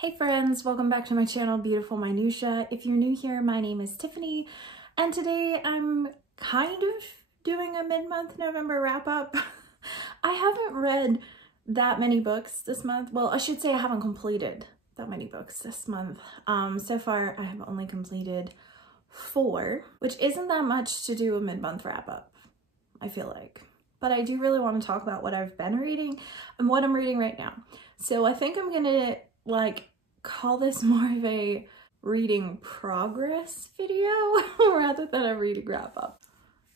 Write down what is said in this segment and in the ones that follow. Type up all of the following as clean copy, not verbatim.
Hey friends, welcome back to my channel, Beautiful Minutia. If you're new here, my name is Tiffany, and today I'm kind of doing a mid-month November wrap-up. I haven't read that many books this month. Well, I should say I haven't completed that many books this month. So far, I have only completed 4, which isn't that much to do a mid-month wrap-up, I feel like. But I do really want to talk about what I've been reading and what I'm reading right now. So I think I'm gonna call this more of a reading progress video rather than a reading wrap up.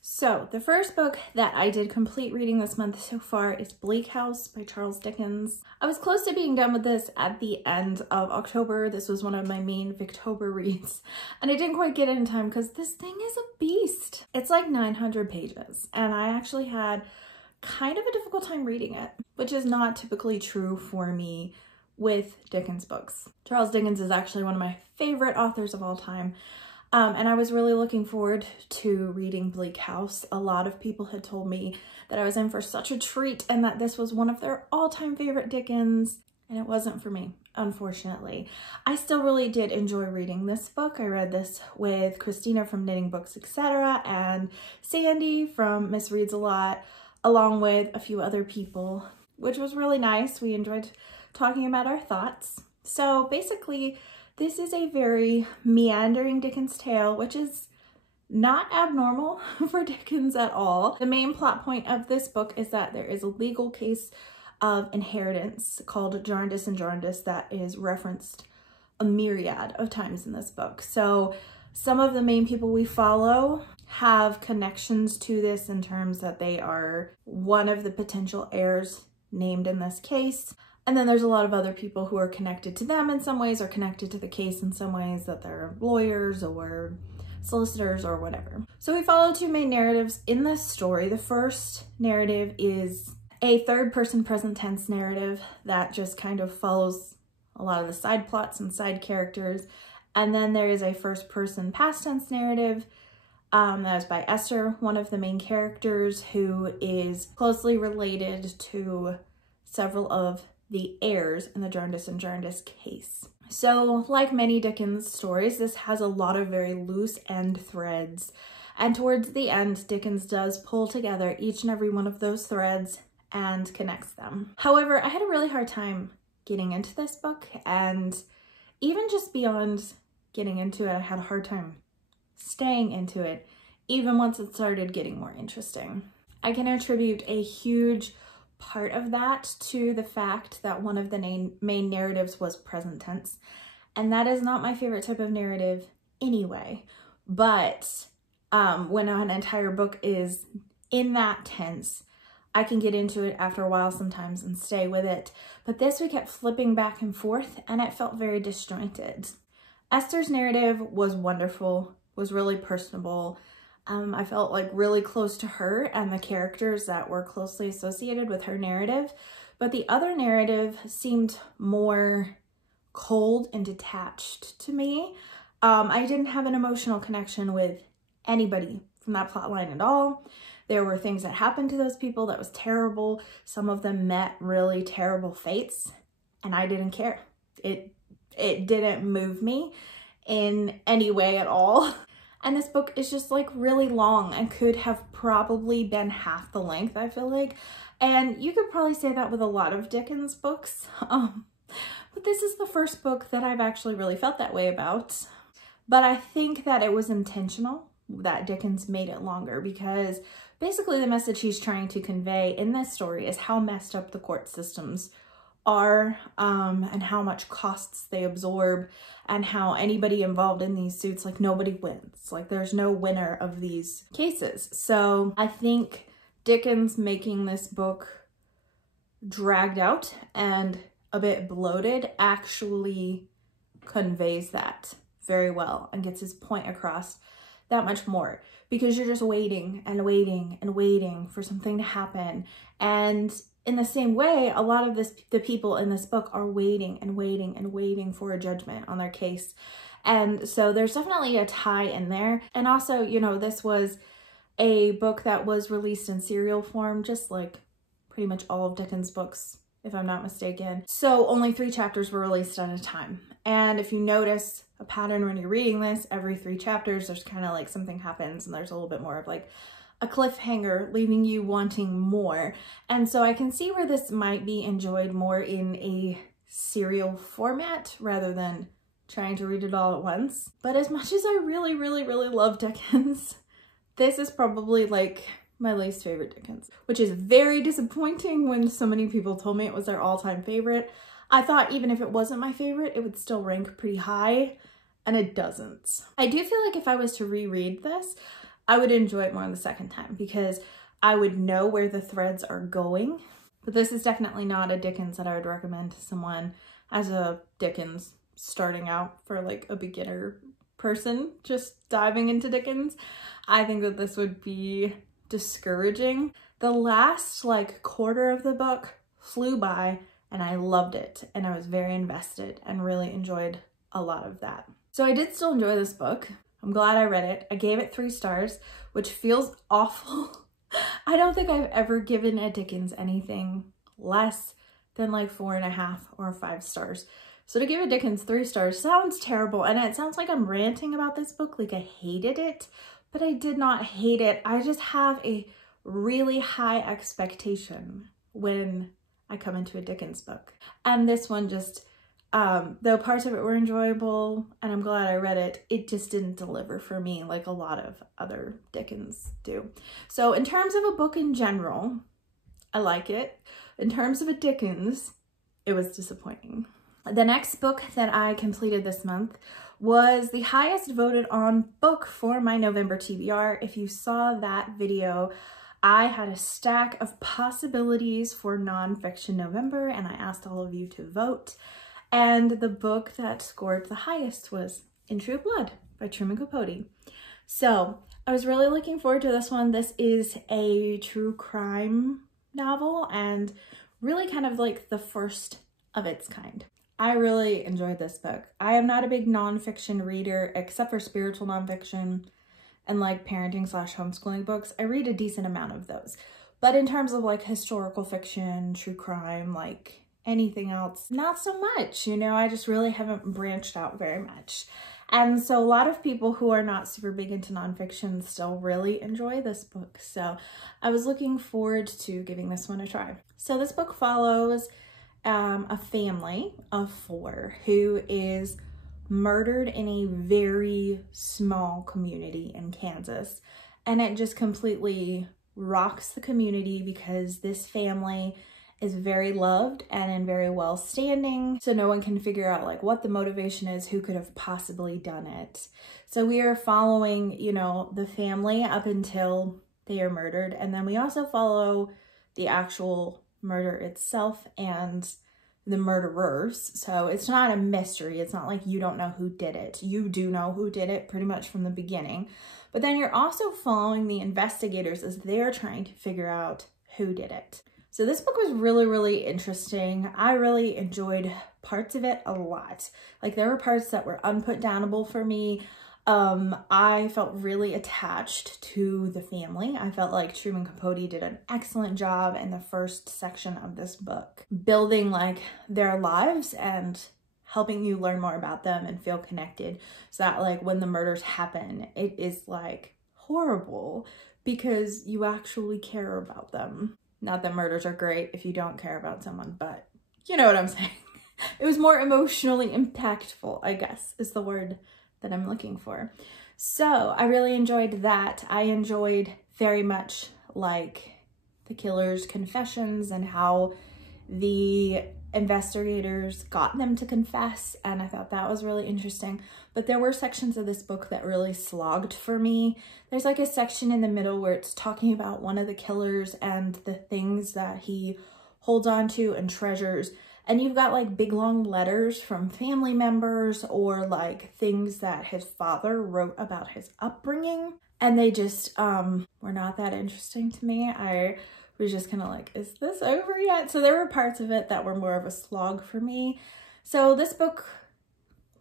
So the first book that I did complete reading this month so far is Bleak House by Charles Dickens. I was close to being done with this at the end of October. This was one of my main Victober reads, and I didn't quite get it in time because this thing is a beast. It's like 900 pages, and I actually had kind of a difficult time reading it, which is not typically true for me with Dickens books. Charles Dickens is actually one of my favorite authors of all time, and I was really looking forward to reading Bleak House. A lot of people had told me that I was in for such a treat and that this was one of their all-time favorite Dickens, and it wasn't for me, unfortunately. I still really did enjoy reading this book. I read this with Christina from Knitting Books Etc. and Sandy from Miss Reads a Lot, along with a few other people, which was really nice. We enjoyed talking about our thoughts. So basically, this is a very meandering Dickens tale, which is not abnormal for Dickens at all. The main plot point of this book is that there is a legal case of inheritance called Jarndyce and Jarndyce that is referenced a myriad of times in this book. So some of the main people we follow have connections to this in terms that they are one of the potential heirs named in this case. And then there's a lot of other people who are connected to them in some ways, or connected to the case in some ways, that they're lawyers or solicitors or whatever. So we follow 2 main narratives in this story. The first narrative is a third-person present tense narrative that just kind of follows a lot of the side plots and side characters. And then there is a first-person past tense narrative that is by Esther, one of the main characters, who is closely related to several of the heirs in the Jarndyce and Jarndyce case. So like many Dickens stories, this has a lot of very loose end threads. And towards the end, Dickens does pull together each and every one of those threads and connects them. However, I had a really hard time getting into this book, and even just beyond getting into it, I had a hard time staying into it, even once it started getting more interesting. I can attribute a huge part of that to the fact that one of the main narratives was present tense, and that is not my favorite type of narrative anyway. But when an entire book is in that tense, I can get into it after a while sometimes and stay with it. But this, we kept flipping back and forth, and it felt very disjointed. Esther's narrative was wonderful, was really personable. I felt like really close to her and the characters that were closely associated with her narrative, but the other narrative seemed more cold and detached to me. I didn't have an emotional connection with anybody from that plot line at all. There were things that happened to those people that was terrible. Some of them met really terrible fates, and I didn't care. It didn't move me in any way at all. And this book is just like really long and could have probably been half the length, I feel like. And you could probably say that with a lot of Dickens books. But this is the first book that I've actually really felt that way about. But I think that it was intentional that Dickens made it longer, because basically the message he's trying to convey in this story is how messed up the court systems are, and how much costs they absorb, and how anybody involved in these suits, like, nobody wins. Like, there's no winner of these cases. So I think Dickens making this book dragged out and a bit bloated actually conveys that very well and gets his point across that much more, because you're just waiting and waiting and waiting for something to happen. And in the same way, a lot of the people in this book are waiting and waiting and waiting for a judgment on their case. And so there's definitely a tie in there. And also, you know, this was a book that was released in serial form, just like pretty much all of Dickens' books if I'm not mistaken. So only 3 chapters were released at a time. And if you notice a pattern when you're reading this, every 3 chapters, there's kind of like something happens and there's a little bit more of like a cliffhanger, leaving you wanting more. And so I can see where this might be enjoyed more in a serial format rather than trying to read it all at once. But as much as I really, really, really love Dickens, this is probably like my least favorite Dickens, which is very disappointing when so many people told me it was their all-time favorite. I thought even if it wasn't my favorite, it would still rank pretty high, and it doesn't. I do feel like if I was to reread this, I would enjoy it more the second time because I would know where the threads are going. But this is definitely not a Dickens that I would recommend to someone as a Dickens starting out for like a beginner person just diving into Dickens. I think that this would be discouraging. The last like quarter of the book flew by and I loved it and I was very invested and really enjoyed a lot of that. So I did still enjoy this book. I'm glad I read it. I gave it 3 stars, which feels awful. I don't think I've ever given a Dickens anything less than like 4.5 or 5 stars. So to give a Dickens 3 stars sounds terrible, and it sounds like I'm ranting about this book like I hated it, but I did not hate it. I just have a really high expectation when I come into a Dickens book. And this one just, though parts of it were enjoyable and I'm glad I read it, it just didn't deliver for me like a lot of other Dickens do. So in terms of a book in general, I like it. In terms of a Dickens, it was disappointing. The next book that I completed this month was the highest voted on book for my November TBR. If you saw that video, I had a stack of possibilities for nonfiction November and I asked all of you to vote. And the book that scored the highest was In True Blood by Truman Capote. So I was really looking forward to this one. This is a true crime novel and really kind of like the first of its kind. I really enjoyed this book. I am not a big nonfiction reader except for spiritual nonfiction and like parenting / homeschooling books. I read a decent amount of those. But in terms of like historical fiction, true crime, like anything else, not so much, you know, I just really haven't branched out very much. And so a lot of people who are not super big into nonfiction still really enjoy this book. So I was looking forward to giving this one a try. So this book follows a family of 4 who is murdered in a very small community in Kansas. And it just completely rocks the community because this family is very loved and in very well standing. So no one can figure out like what the motivation is, who could have possibly done it. So we are following, you know, the family up until they are murdered. And then we also follow the actual murder itself and the murderers. So it's not a mystery. It's not like you don't know who did it. You do know who did it pretty much from the beginning. But then you're also following the investigators as they're trying to figure out who did it. So this book was really, really interesting. I really enjoyed parts of it a lot. Like there were parts that were unputdownable for me. I felt really attached to the family. I felt like Truman Capote did an excellent job in the first section of this book, building like their lives and helping you learn more about them and feel connected so that like when the murders happen, it is like horrible because you actually care about them. Not that murders are great if you don't care about someone, but you know what I'm saying. It was more emotionally impactful, I guess, is the word that I'm looking for. So I really enjoyed that. I enjoyed very much like the killer's confessions and how the investigators got them to confess, and I thought that was really interesting. But there were sections of this book that really slogged for me. There's like a section in the middle where it's talking about one of the killers and the things that he holds on to and treasures. And you've got like big long letters from family members or like things that his father wrote about his upbringing. And they just were not that interesting to me. I was just kind of like, is this over yet? So there were parts of it that were more of a slog for me. So this book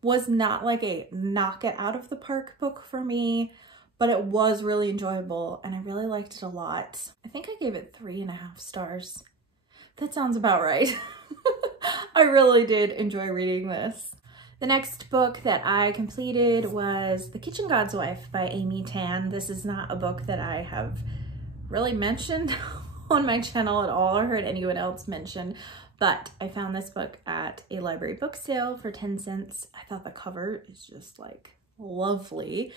was not like a knock it out of the park book for me, but it was really enjoyable and I really liked it a lot. I think I gave it 3.5 stars. That sounds about right. I really did enjoy reading this. The next book that I completed was The Kitchen God's Wife by Amy Tan. This is not a book that I have really mentioned on my channel at all or heard anyone else mention, but I found this book at a library book sale for 10 cents. I thought the cover is just like lovely,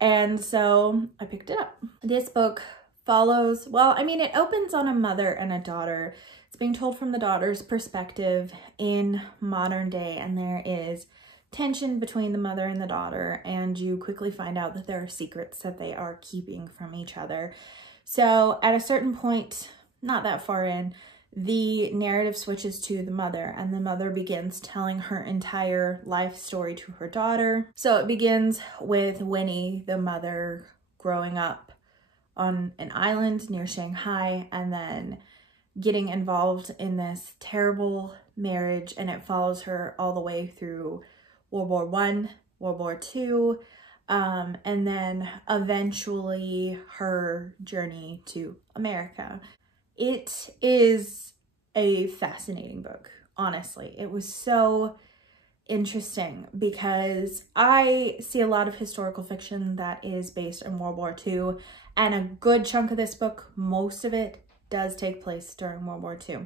and so I picked it up. This book follows, well, I mean, it opens on a mother and a daughter. It's being told from the daughter's perspective in modern day, and there is tension between the mother and the daughter, and you quickly find out that there are secrets that they are keeping from each other. So at a certain point, not that far in, the narrative switches to the mother, and the mother begins telling her entire life story to her daughter. So it begins with Winnie, the mother, growing up on an island near Shanghai, and then getting involved in this terrible marriage, and it follows her all the way through World War I, World War II, and then eventually her journey to America. It is a fascinating book, honestly. It was so interesting because I see a lot of historical fiction that is based in World War II, and a good chunk of this book, most of it, does take place during World War II.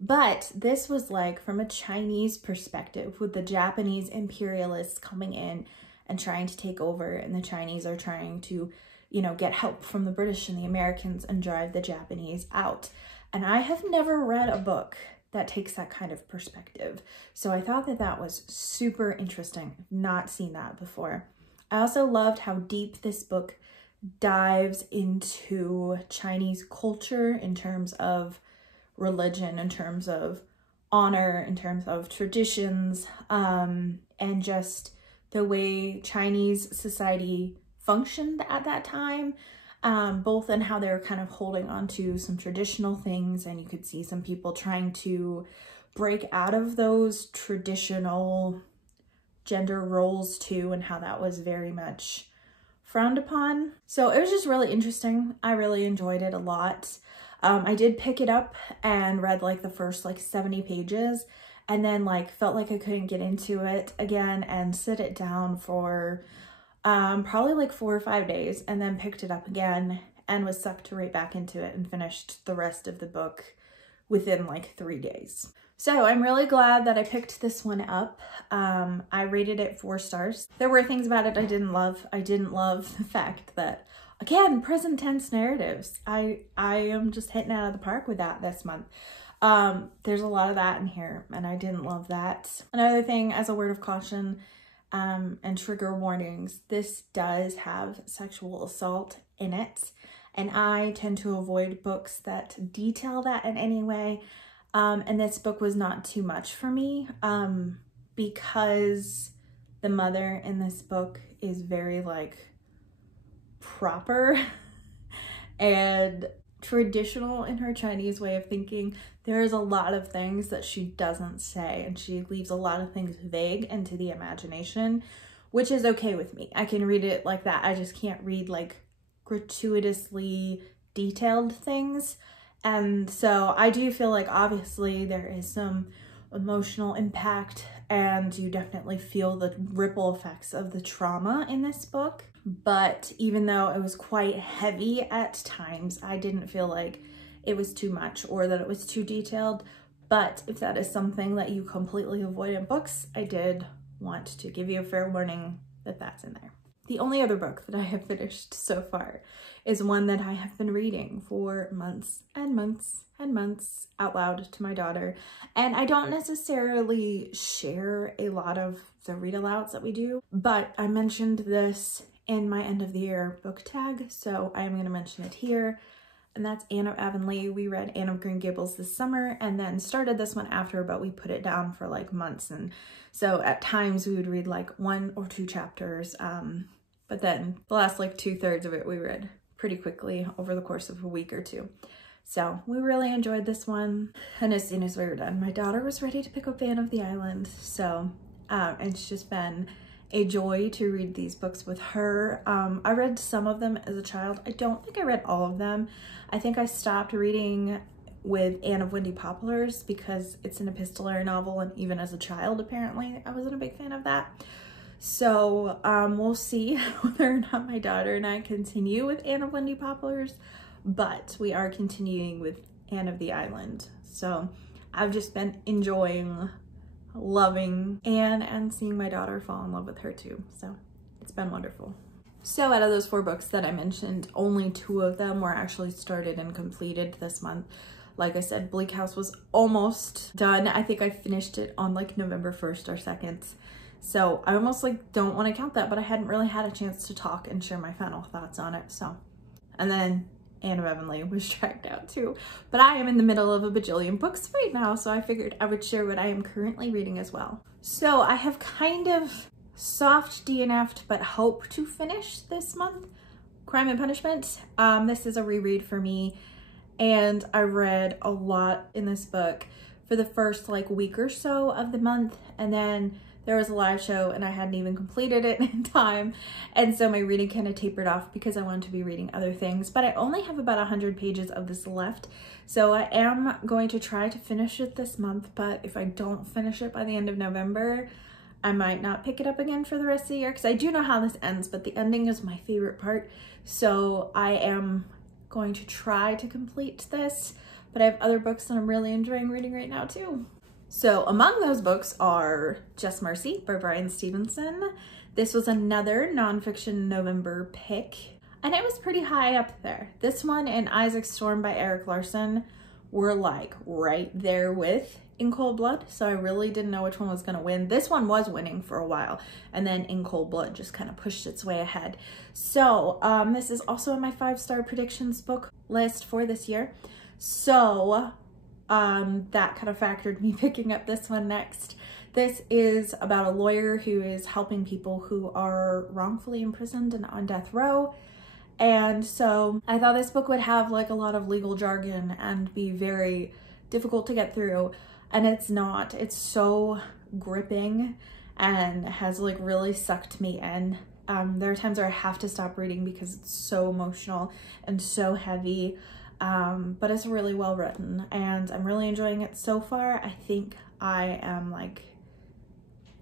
But this was like from a Chinese perspective, with the Japanese imperialists coming in and trying to take over, and the Chinese are trying to, you know, get help from the British and the Americans and drive the Japanese out. And I have never read a book that takes that kind of perspective. So I thought that that was super interesting. I've not seen that before. I also loved how deep this book dives into Chinese culture in terms of religion, in terms of honor, in terms of traditions, and just the way Chinese society functioned at that time, both in how they were kind of holding on to some traditional things, and you could see some people trying to break out of those traditional gender roles too, and how that was very much frowned upon. So it was just really interesting. I really enjoyed it a lot. I did pick it up and read like the first like 70 pages, and then like felt like I couldn't get into it again and sit it down for probably like 4 or 5 days, and then picked it up again and was sucked right back into it and finished the rest of the book within like 3 days. So I'm really glad that I picked this one up. I rated it 4 stars. There were things about it I didn't love. I didn't love the fact that, again, present tense narratives. I am just hitting it out of the park with that this month. There's a lot of that in here, and I didn't love that. Another thing, as a word of caution and trigger warnings, this does have sexual assault in it, and I tend to avoid books that detail that in any way. And this book was not too much for me, because the mother in this book is very like proper and traditional in her Chinese way of thinking. There's a lot of things that she doesn't say, and she leaves a lot of things vague and to the imagination, which is okay with me. I can read it like that. I just can't read like gratuitously detailed things. And so I do feel like obviously there is some emotional impact, and you definitely feel the ripple effects of the trauma in this book. But even though it was quite heavy at times, I didn't feel like it was too much or that it was too detailed. But if that is something that you completely avoid in books, I did want to give you a fair warning that that's in there. The only other book that I have finished so far is one that I have been reading for months and months and months out loud to my daughter. And I don't necessarily share a lot of the read alouds that we do, but I mentioned this in my end of the year book tag, so I'm going to mention it here. And that's Anne of Avonlea. We read Anne of Green Gables this summer and then started this one after, but we put it down for like months. And so at times we would read like 1 or 2 chapters. But then the last like 2/3 of it we read pretty quickly over the course of a week or 2. So we really enjoyed this one. And as soon as we were done, my daughter was ready to pick up Anne of the Island. So it's just been a joy to read these books with her. I read some of them as a child. I don't think I read all of them. I think I stopped reading with Anne of Windy Poplars because it's an epistolary novel, and even as a child, apparently, I wasn't a big fan of that. So we'll see whether or not my daughter and I continue with Anne of Windy Poplars, but we are continuing with Anne of the Island. So I've just been enjoying, loving Anne, and seeing my daughter fall in love with her too. So it's been wonderful. So out of those 4 books that I mentioned, only 2 of them were actually started and completed this month. Like I said, Bleak House was almost done. I think I finished it on like November 1st or 2nd. So I almost like don't want to count that, but I hadn't really had a chance to talk and share my final thoughts on it. So, and then Anne of Avonlea was dragged out too. But I am in the middle of a bajillion books right now, so I figured I would share what I am currently reading as well. So I have kind of soft DNF'd but hope to finish this month Crime and Punishment. This is a reread for me, and I read a lot in this book for the first like week or so of the month, and then there was a live show and I hadn't even completed it in time, and so my reading kind of tapered off because I wanted to be reading other things. But I only have about 100 pages of this left, so I am going to try to finish it this month. But if I don't finish it by the end of November, I might not pick it up again for the rest of the year, because I do know how this ends, but the ending is my favorite part. So I am going to try to complete this, but I have other books that I'm really enjoying reading right now too. So among those books are Just Mercy by Bryan Stevenson. This was another nonfiction November pick, and it was pretty high up there. This one and Isaac Storm by Erik Larson were like right there with In Cold Blood, so I really didn't know which one was gonna win. This one was winning for a while, and then In Cold Blood just kind of pushed its way ahead. So this is also in my 5-star predictions book list for this year. So that kind of factored me picking up this one next. This is about a lawyer who is helping people who are wrongfully imprisoned and on death row. And so I thought this book would have like a lot of legal jargon and be very difficult to get through, and it's not. It's so gripping and has like really sucked me in. There are times where I have to stop reading because it's so emotional and so heavy. But it's really well written and I'm really enjoying it so far. I think I am like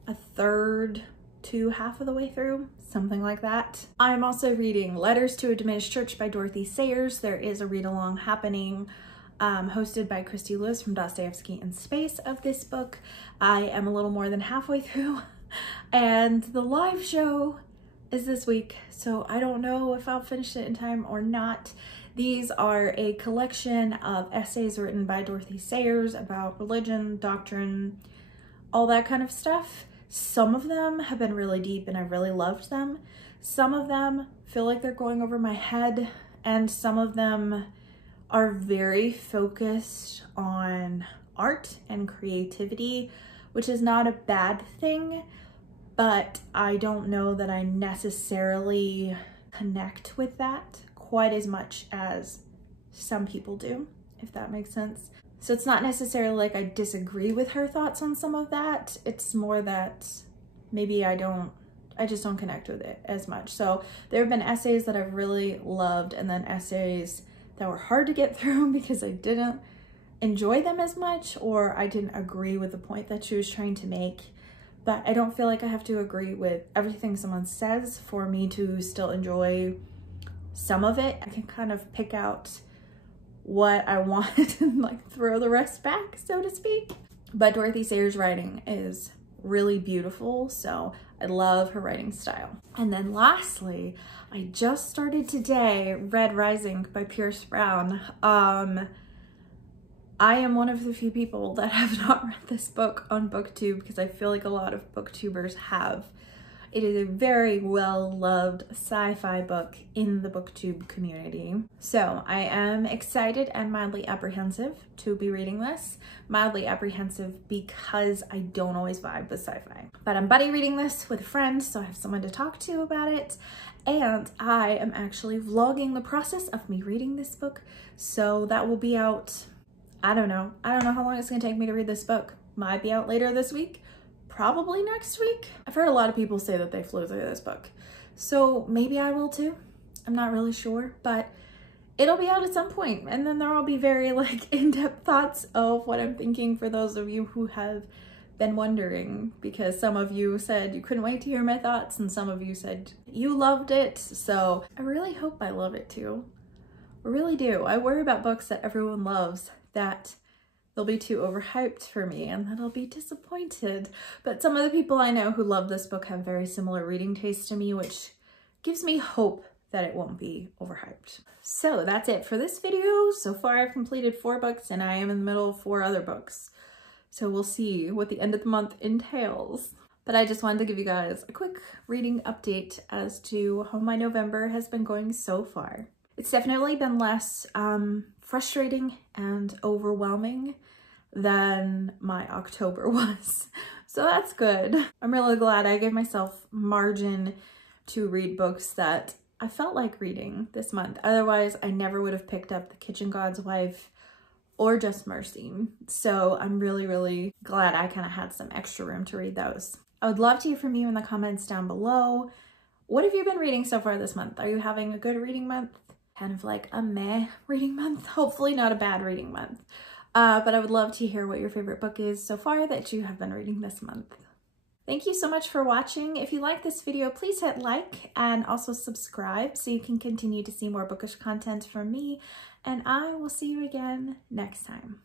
a third to half of the way through, something like that. I'm also reading Letters to a Diminished Church by Dorothy Sayers. There is a read along happening hosted by Christy Lewis from Dostoevsky in Space of this book. I am a little more than halfway through and the live show is this week, so I don't know if I'll finish it in time or not. These are a collection of essays written by Dorothy Sayers about religion, doctrine, all that kind of stuff. Some of them have been really deep and I really loved them. Some of them feel like they're going over my head, and some of them are very focused on art and creativity, which is not a bad thing, but I don't know that I necessarily connect with that quite as much as some people do, if that makes sense. So it's not necessarily like I disagree with her thoughts on some of that. It's more that maybe I just don't connect with it as much. So there have been essays that I've really loved, and then essays that were hard to get through because I didn't enjoy them as much, or I didn't agree with the point that she was trying to make. But I don't feel like I have to agree with everything someone says for me to still enjoy some of it. I can kind of pick out what I want and like throw the rest back, so to speak. But Dorothy Sayers' writing is really beautiful, so I love her writing style. And then lastly, I just started today Red Rising by Pierce Brown. I am one of the few people that have not read this book on BookTube because I feel like a lot of booktubers have. It is a very well-loved sci-fi book in the BookTube community. So I am excited and mildly apprehensive to be reading this. Mildly apprehensive because I don't always vibe with sci-fi. But I'm buddy reading this with a friend, so I have someone to talk to about it. And I am actually vlogging the process of me reading this book. So that will be out, I don't know how long it's gonna take me to read this book. Might be out later this week. Probably next week. I've heard a lot of people say that they flew through this book, so maybe I will too. I'm not really sure, but it'll be out at some point, and then there will be very like in-depth thoughts of what I'm thinking for those of you who have been wondering, because some of you said you couldn't wait to hear my thoughts and some of you said you loved it. So I really hope I love it too. I really do. I worry about books that everyone loves, that they'll be too overhyped for me and that I'll be disappointed. But some of the people I know who love this book have very similar reading tastes to me, which gives me hope that it won't be overhyped. So that's it for this video. So far I've completed 4 books and I am in the middle of 4 other books. So we'll see what the end of the month entails. But I just wanted to give you guys a quick reading update as to how my November has been going so far. It's definitely been less frustrating and overwhelming than my October was. So that's good. I'm really glad I gave myself margin to read books that I felt like reading this month. Otherwise, I never would have picked up The Kitchen God's Wife or Just Mercy. So I'm really, really glad I kind of had some extra room to read those. I would love to hear from you in the comments down below. What have you been reading so far this month? Are you having a good reading month? Kind of like a meh reading month? Hopefully not a bad reading month. But I would love to hear what your favorite book is so far that you have been reading this month. Thank you so much for watching. If you like this video, please hit like and also subscribe so you can continue to see more bookish content from me. And I will see you again next time.